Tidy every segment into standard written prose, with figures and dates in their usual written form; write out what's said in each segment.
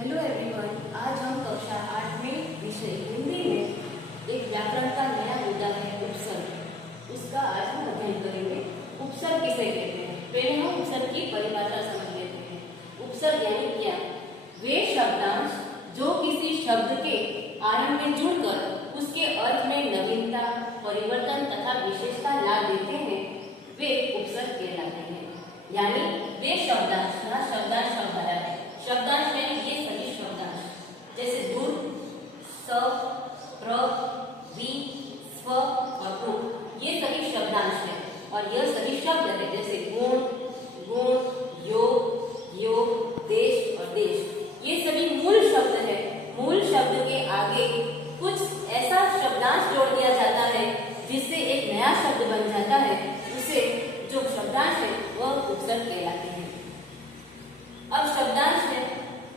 Hello everyone, आज हम कक्षा 8 में विषय हिंदी में एक व्याकरण का नया मुद्दा है उपसर्ग। उसका आज हम अध्ययन करेंगे। उपसर्ग किसे कहते हैं? पहले हम उपसर्ग की परिभाषा समझ लेते हैं। उपसर्ग यानी क्या? वे शब्दांश जो किसी शब्द के आरंभ में जुड़कर उसके अर्थ में नवीनता, परिवर्तन तथा विशेषता ला देते हैं, वे उपसर्ग कहलाते हैं। यानी वे शब्दांश, शब्दांश शब्द आया है। शब्दांश यानी ये सभी शब्दांश, जैसे दूर, स, प्र, वि, स्व और उ, ये सभी शब्दांश हैं और यह सभी शब्द है, जैसे गुण, गुण, योग, योग, देश और देश, ये सभी मूल शब्द है। मूल शब्द के आगे कुछ ऐसा शब्दांश जोड़ दिया जाता है जिससे एक नया शब्द बन जाता है, उसे जो शब्दांश है वह उपसर्ग कहलाते हैं। अब शब्दांश है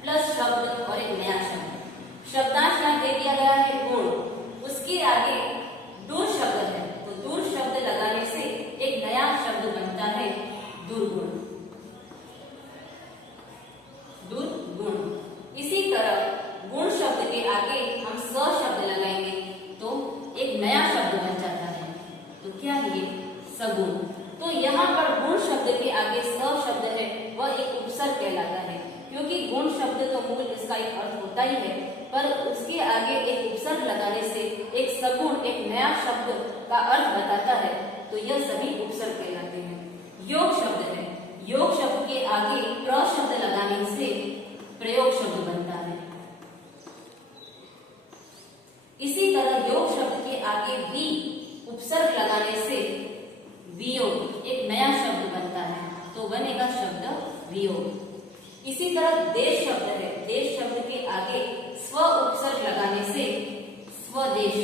प्लस शब्द और एक नया शब्द। शब्दांश यहाँ दे दिया गया है गुण, उसके आगे दूर शब्द है, तो दूर शब्द लगाने से एक नया शब्द बनता है दुर्गुण। दुर्गुण। इसी तरह गुण शब्द के आगे हम स शब्द लगाएंगे तो एक नया शब्द बन जाता है, तो क्या है ये? सगुण। तो यहाँ पर गुण शब्द के आगे स शब्द है वह एक उपसर्ग कहलाता है, क्योंकि गुण शब्द तो मूल इसका एक अर्थ होता ही है, पर उसके आगे एक उपसर्ग लगाने से एक सगुण, एक नया शब्द का अर्थ बताता है, तो यह सभी उपसर्ग कहलाते हैं। योग शब्द है, योग शब्द के आगे प्र शब्द लगाने से प्रयोग शब्द बनता है। इसी तरह योग शब्द के आगे भी उपसर्ग लगाने से वियोग, एक नया शब्द बनता है, तो बनेगा शब्द वियोग। इसी तरह देश शब्द है, देश शब्द के आगे स्व उपसर्ग लगाने से स्वदेश,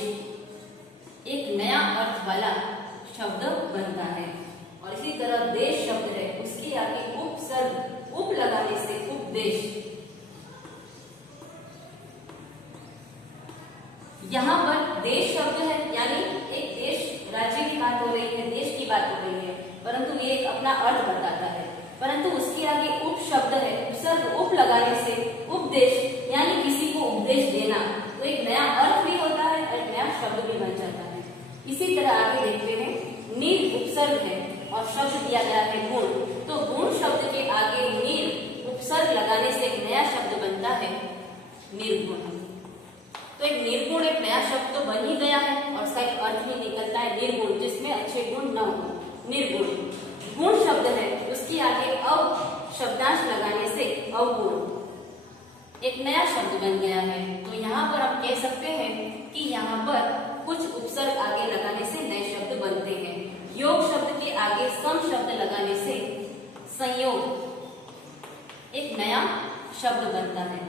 एक नया अर्थ वाला शब्द बनता है। और इसी तरह देश शब्द है, उसके आगे उपसर्ग उप लगाने से उपदेश। यहाँ पर देश शब्द है, यानी एक देश, राज्य की बात हो रही है, देश की बात हो रही है, परंतु ये एक अपना अर्थ बताता है। परंतु उसके आगे उप शब्द है, उपसर्ग उप लगाने से उपदेश, यानी किसी को उपदेश देना, तो एक नया अर्थ भी होता है और एक नया शब्द भी बन जाता है। इसी तरह आगे देखते हैं, नीर उपसर्ग है और शब्द दिया गया है गुण, तो गुण शब्द के आगे नीर उपसर्ग लगाने से एक नया शब्द बनता है निर्गुण। तो एक निर्गुण, एक नया शब्द तो बन ही गया है और उसका एक अर्थ भी निकलता है निर्गुण, जिसमें अच्छे गुण न हो, निर्गुण। गुण शब्द है, उसके आगे अव शब्दांश लगाने से अवगुण, एक नया शब्द बन गया है। तो यहाँ पर हम कह सकते हैं कि यहाँ पर कुछ उपसर्ग आगे लगाने से नए शब्द बनते हैं। योग शब्द के आगे सम शब्द लगाने से संयोग, एक नया शब्द बनता है।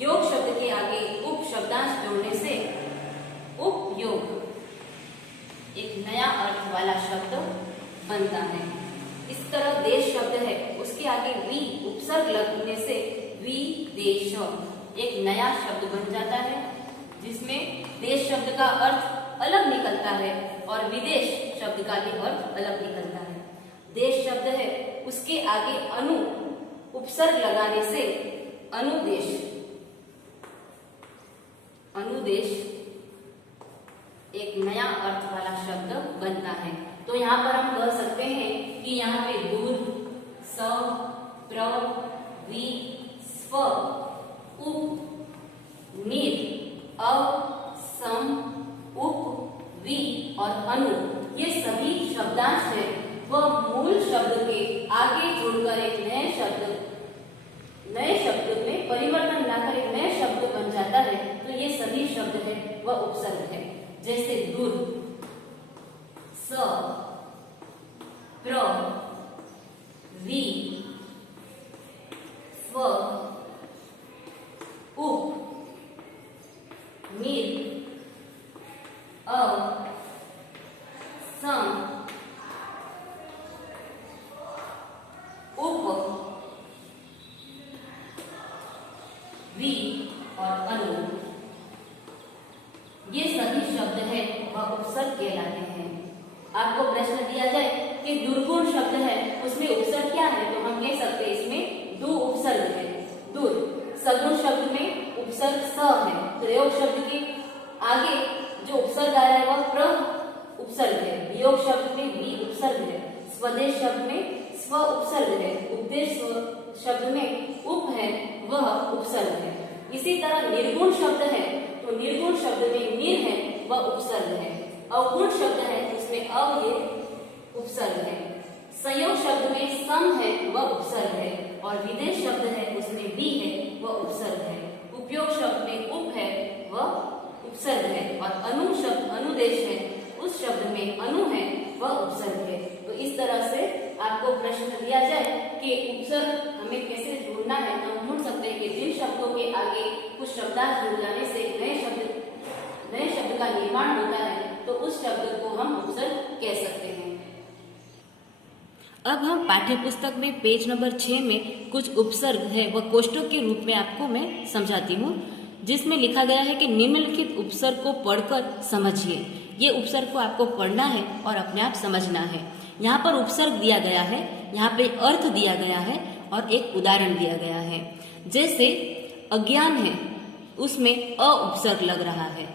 योग शब्द के आगे उप शब्दांश जोड़ने से उपयोग, एक नया अर्थ वाला शब्द बनता है। इस तरह देश शब्द है, उसके आगे वी उपसर्ग लगने से विदेश, एक नया शब्द बन जाता है, जिसमें देश शब्द का अर्थ अलग निकलता है और विदेश शब्द का भी अर्थ अलग निकलता है। देश शब्द है, उसके आगे अनु उपसर्ग लगाने से अनुदेश, अनुदेश, एक नया अर्थ वाला शब्द बनता है। तो यहाँ पर हम कह सकते हैं कि यहाँ पे दूर, स, प्र, वि, स्व, उप, नीर, अव, सम, उप, वि और अनु, ये सभी शब्दांश है, वह मूल शब्द के आगे जुड़कर एक नए शब्द में परिवर्तन लाकर एक नए शब्द बन जाता है, तो ये सभी शब्द है वह उपसर्ग है। जैसे दूर, स, प्र, वि, स्व, उप, नीर, अव, सम, उप, वि और अनु, ये सभी शब्द है वह उपसर्ग कहलाते हैं। आपको प्रश्न दिया जाए कि दुर्गुण शब्द है, उसमें उपसर्ग क्या है, तो हम कह सकते हैं इसमें दो उपसर्ग है। दूर, सगुण उपसर्ग स है। प्रयोग शब्द के आगे जो उपसर्ग आ रहा है वह प्र उपसर्ग है। वियोग शब्द में वी उपसर्ग है। स्वदेश शब्द में स्व उपसर्ग है। उपदेश शब्द में उप है, वह उपसर्ग है। इसी तरह निर्गुण शब्द है तो निर्गुण शब्द में निर है, वह उपसर्ग है। अवगुण शब्द है उसमें अव ये उपसर्ग है। संयोग शब्द में सम है, वह उपसर्ग है। और विदेश शब्द है उसमें वी है, वह उपसर्ग है। उपयोग शब्द में उप है, वह उपसर्ग है। और अनु शब्द अनुदेश है, उस शब्द में अनु है, वह उपसर्ग है। तो इस तरह से आपको प्रश्न दिया जाए कि उपसर्ग हमें कैसे ढूंढना है, तो हम ढूंढ सकते हैं कि जिन शब्दों के आगे कुछ शब्दार्थ जुड़ जाने से नए शब्द का निर्माण होता है, तो उस शब्द को हम उपसर्ग कह सकते हैं। अब हम पाठ्य पुस्तक में पेज नंबर 6 में कुछ उपसर्ग है वह कोष्टक के रूप में आपको मैं समझाती हूँ, जिसमें लिखा गया है कि निम्नलिखित उपसर्ग को पढ़कर समझिए। ये उपसर्ग को आपको पढ़ना है और अपने आप समझना है। यहाँ पर उपसर्ग दिया गया है, यहाँ पे अर्थ दिया गया है और एक उदाहरण दिया गया है। जैसे अज्ञान है, उसमें अ उपसर्ग लग रहा है,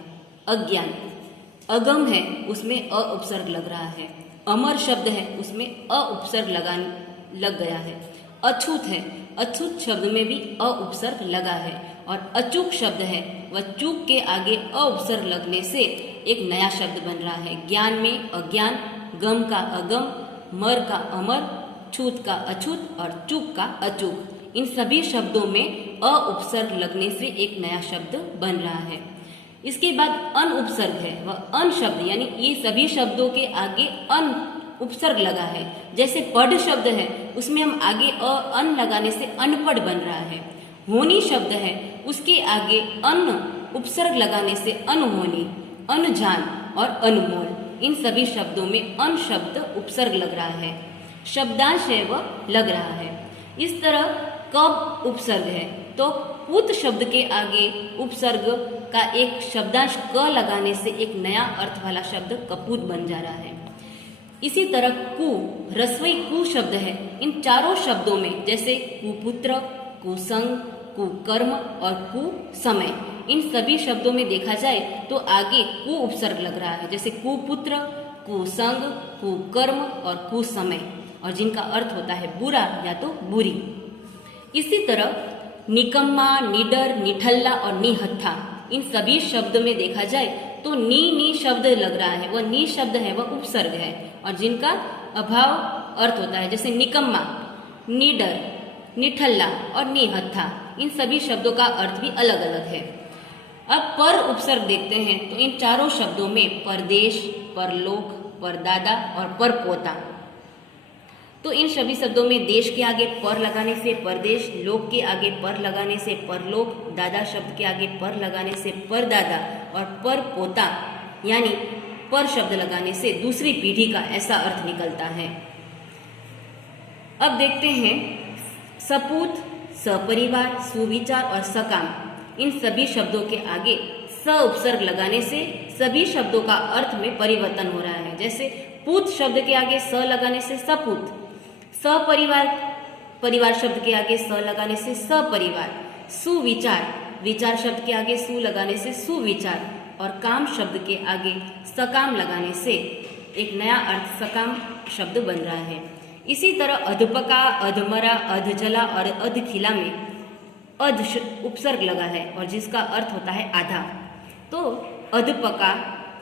अज्ञान। अगम है, उसमें अ उपसर्ग लग रहा है। अमर शब्द है, उसमें अ उपसर्ग लग गया है। अछूत है, अछूत शब्द में भी अ उपसर्ग लगा है। और अचूक शब्द है, वह चूक के आगे अ उपसर्ग लगने से एक नया शब्द बन रहा है। ज्ञान में अज्ञान, गम का अगम, मर का अमर, छूत का अछूत और चूक का अचूक। इन सभी शब्दों में अ उपसर्ग लगने से एक नया शब्द बन रहा है। इसके बाद अन उपसर्ग है, वह अन शब्द यानी ये सभी शब्दों के आगे अन उपसर्ग लगा है। जैसे पढ़ शब्द है, उसमें हम आगे अन लगाने से अनपढ़ बन रहा है। होनी शब्द है, उसके आगे अन उपसर्ग लगाने से अनहोनी, अनजान और अनमोल। इन सभी शब्दों में अन शब्द उपसर्ग लग रहा है। शब्दांश है वह लग रहा है। इस तरह कब उपसर्ग है तो पुत शब्द के आगे उपसर्ग का एक शब्दांश क लगाने से एक नया अर्थ वाला शब्द कपूत बन जा रहा है। इसी तरह कु, रसवई कु शब्द है। इन चारों शब्दों में जैसे कुपुत्र, कुसंग, कुकर्म और कुसमय, इन सभी शब्दों में देखा जाए तो आगे कु उपसर्ग लग रहा है। जैसे कुपुत्र, कुसंग, कुकर्म और कुसमय, और जिनका अर्थ होता है बुरा या तो बुरी। इसी तरह निकम्मा, निडर, निठल्ला और निहत्था, इन सभी शब्द में देखा जाए तो नी शब्द लग रहा है। वह नी शब्द है, वह उपसर्ग है और जिनका अभाव अर्थ होता है। जैसे निकम्मा, निडर, निठल्ला और निहत्था, इन सभी शब्दों का अर्थ भी अलग अलग है। अब पर उपसर्ग देखते हैं तो इन चारों शब्दों में परदेश, परलोक, परदादा और परपोता, तो इन सभी शब्दों में देश के आगे पर लगाने से परदेश, लोक के आगे पर लगाने से परलोक, दादा शब्द के आगे पर लगाने से परदादा और परपोता यानी पर शब्द लगाने से दूसरी पीढ़ी का ऐसा अर्थ निकलता है। अब देखते हैं सपूत, सपरिवार, सुविचार और सकाम, इन सभी शब्दों के आगे स उपसर्ग लगाने से सभी शब्दों का अर्थ में परिवर्तन हो रहा है। जैसे पूत शब्द के आगे स लगाने से सपूत, सपरिवार, परिवार शब्द के आगे स लगाने से सपरिवार, सुविचार, विचार शब्द के आगे सु लगाने से सुविचार और काम शब्द के आगे सकाम लगाने से एक नया अर्थ सकाम शब्द बन रहा है। इसी तरह अधपका, अधमरा, अधजला और अधखिला में अध उपसर्ग लगा है और जिसका अर्थ होता है आधा। तो अधपका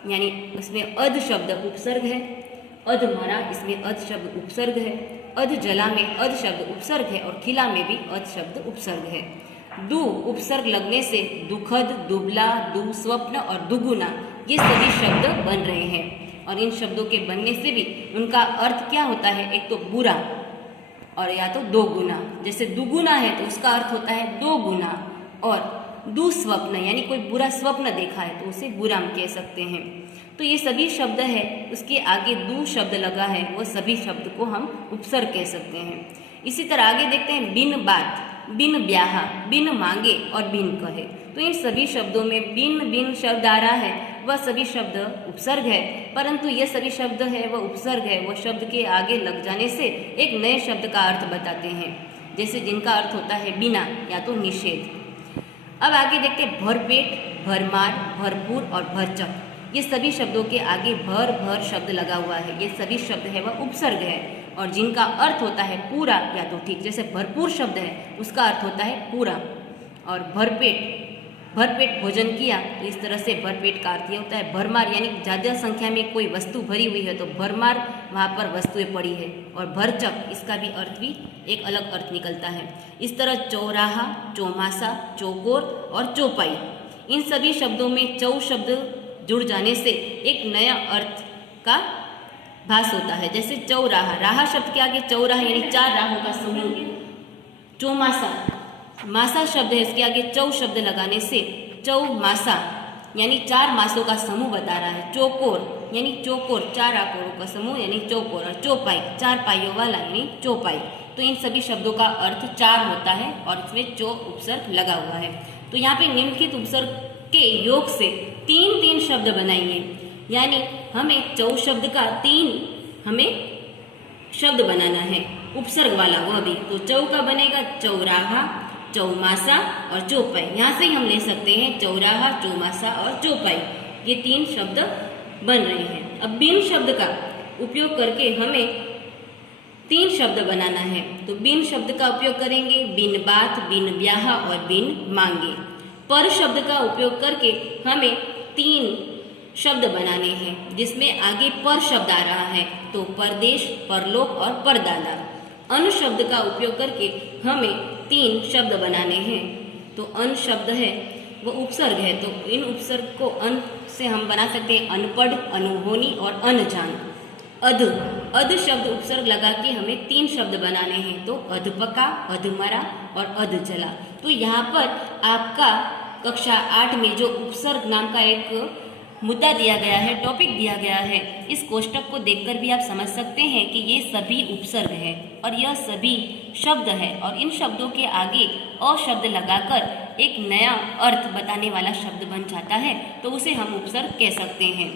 यानी उसमें अध शब्द उपसर्ग है, अधमरा इसमें अध शब्द उपसर्ग है, अधजला में अध शब्द उपसर्ग है और खिला में भी अध शब्द उपसर्ग है। दु उपसर्ग लगने से दुखद, दुबला, दुस्वप्न और दुगुना ये सभी शब्द बन रहे हैं और इन शब्दों के बनने से भी उनका अर्थ क्या होता है, एक तो बुरा और या तो दो गुना। जैसे दुगुना है तो उसका अर्थ होता है दो गुना, और दुस्वप्न यानी कोई बुरा स्वप्न देखा है तो उसे बुरा कह सकते हैं। तो ये सभी शब्द है उसके आगे दु शब्द लगा है, वो सभी शब्द को हम उपसर्ग कह सकते हैं। इसी तरह आगे देखते हैं बिन बात, बिन ब्याहा, बिन मांगे और बिन कहे। तो इन सभी शब्दों में बिन शब्द आ रहा है, वह सभी शब्द उपसर्ग है, परंतु ये सभी शब्द है वह उपसर्ग है, वह शब्द के आगे लग जाने से एक नए शब्द का अर्थ बताते हैं। जैसे जिनका अर्थ होता है बिना या तो निषेध। अब आगे देखते हैं भरपेट, भरमार, भरपूर और भरचक। ये सभी शब्दों के आगे भर भर शब्द लगा हुआ है। ये सभी शब्द है वह उपसर्ग है और जिनका अर्थ होता है पूरा या तो ठीक, जैसे भरपूर शब्द है उसका अर्थ होता है पूरा। और भरपेट, भरपेट भोजन किया तो इस तरह से भरपेट का अर्थ ये होता है। भरमार यानी ज़्यादा संख्या में कोई वस्तु भरी हुई है तो भरमार वहाँ पर वस्तुएं पड़ी है। और भरचक, इसका भी अर्थ भी एक अलग अर्थ निकलता है। इस तरह चौराहा, चौमासा, चौकोर और चौपाई, इन सभी शब्दों में चौ शब्द जुड़ जाने से एक नया अर्थ का भास होता है। जैसे चौराहा, राहा शब्द के आगे चौराहा यानी 4 राहों का समूह। चौमासा, मासा शब्द है, इसके आगे चौ शब्द लगाने से चौमासा यानी 4 मासों का समूह बता रहा है। चौकोर यानी चौकोर, 4 आकोरों का समूह यानी चौकोर। और चौपाई, 4 पाइयों वाला यानी चौपाई। तो इन सभी शब्दों का अर्थ 4 होता है और इसमें चौ उपसर्ग लगा हुआ है। तो यहाँ पे निम्नलिखित उपसर्ग के योग से 3 शब्द बनाएंगे, यानी हमें चौ शब्द का 3 हमें शब्द बनाना है, उपसर्ग वाला वह भी। तो चौ का बनेगा चौराहा, चौमासा और चौपाई। यहाँ से ही हम ले सकते हैं चौराहा, चौमासा और चौपाई, ये 3 शब्द बन रहे हैं। अब बिन शब्द का उपयोग करके हमें 3 शब्द बनाना है। तो बिन शब्द का उपयोग करेंगे बिन बात, बिन ब्याह और बिन मांगे। पर शब्द का उपयोग करके हमें 3 शब्द बनाने हैं, जिसमें आगे पर शब्द आ रहा है तो परदेश, परलोक और परदादा। अन शब्द का उपयोग करके हमें 3 शब्द बनाने हैं। तो अन शब्द है वो उपसर्ग है, तो इन उपसर्ग को अन से हम बना सकते हैं अनपढ़, अनहोनी और अनजान। अध, अध शब्द उपसर्ग लगा के हमें 3 शब्द बनाने हैं। तो अधपका, अधमरा और अधजला। तो यहाँ पर आपका कक्षा 8 में जो उपसर्ग नाम का एक मुद्दा दिया गया है, टॉपिक दिया गया है, इस कोष्टक को देखकर भी आप समझ सकते हैं कि ये सभी उपसर्ग है और यह सभी शब्द है और इन शब्दों के आगे अ शब्द लगाकर एक नया अर्थ बताने वाला शब्द बन जाता है, तो उसे हम उपसर्ग कह सकते हैं।